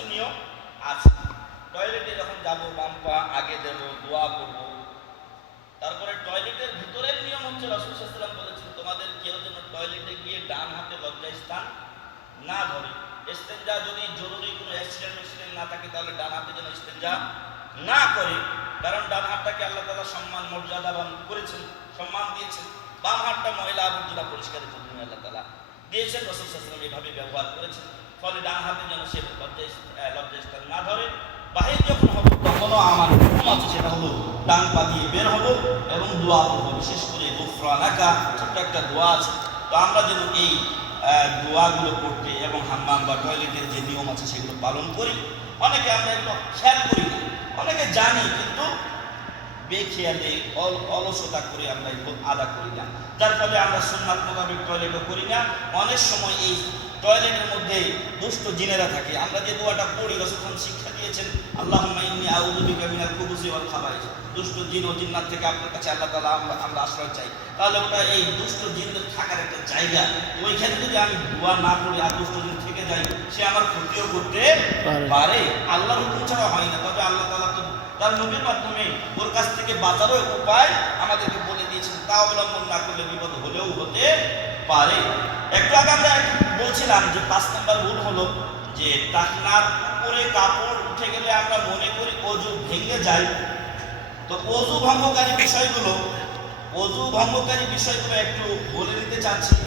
কিছু নিয়ম আছে। টয়লেটে যখন যাবো বাম পা আগে দেবো, দোয়া করবো। তারপরে টয়লেটের ভিতরের নিয়ম হচ্ছে রাসূল সাল্লাল্লাহু আলাইহি ওয়াসাল্লাম বলেছেন, তোমাদের কেউ যেন টয়লেটে গিয়ে ডান হাতে লজ্জাস্থান না ধরে। ইস্তেঞ্জা যদি জরুরি কোনো অ্যাক্সিডেন্ট না থাকে তাহলে ডান হাতে যেন ইস্তেঞ্জা না করে, কারণ ডান হাতটাকে আল্লাহ তাআলা সম্মান মর্যাদাবান করেছেন, সম্মান দিয়েছেন। বাম হাতটা ময়লা আবর্জনা পরিষ্কারের জন্য আল্লাহ তাআলা দিয়েছেন, রাসূল সাল্লাল্লাহু আলাইহি ওয়াসাল্লাম এভাবে ব্যবহার করেছেন। ফলে ডান হাতে যেন সে লজ্জাস্থান না ধরে। বাহির যখন হবো তখনও আমার হুকুম আছে, সেটা হলো ডান পা দিয়ে বের হবো এবং দোয়া করবো। বিশেষ করে গুফরানাকা ছোট্ট একটা দোয়া আছে, তো আমরা যেন এই দোয়াগুলো করতে এবং হাম্মাম বা টয়লেটের যে নিয়ম আছে সেগুলো পালন করি। অনেকে আমরা এগুলো খেয়াল করি না, অনেকে জানি কিন্তু বেখেয়ালে অলসতা করে আমরা এগুলো আদা করি না, যার ফলে আমরা সুন্নাত মোতাবেক টয়লেটও করি না। অনেক সময় এই টয়লেটের মধ্যে দুষ্ট জিনেরা থাকে। আমরা যে দোয়াটা পড়ি রাসূল শিক্ষা দিয়েছেন, আল্লাহুম্মা ইন্নী আউযু বিকা মিনাল খুবুসি ওয়াল খাবাইস, দুষ্ট জিন ও জিন্নাত থেকে আপনার কাছে আল্লাহ তাআলা আমরা আশ্রয় চাই। তাহলে ওটা এই দুষ্ট জিনদের থাকার একটা জায়গা, ওইখানে যদি আমি দোয়া না করি আর দুষ্ট জিন থেকে যাই, সে আমার ক্ষতিও করতে পারে। আল্লাহর হুকুম ছাড়া হয় না, তবে আল্লাহ তাআলা তো তার নবীর মাধ্যমে ওর কাছ থেকে বাঁচারও উপায় আমাদেরকে বলে দিয়েছেন, তা অবলম্বন না করলে বিপদ হলেও হতে পারে। একটু আগে আমরা বলছিলাম যে 5 নম্বর ভুল হলো যে টাকনার উপরে কাপড় উঠে গেলে আমরা মনে করি ওযু ভেঙে যায়। তো ওযু ভঙ্গকারী বিষয়গুলো একটু বলে দিতে চাচ্ছি।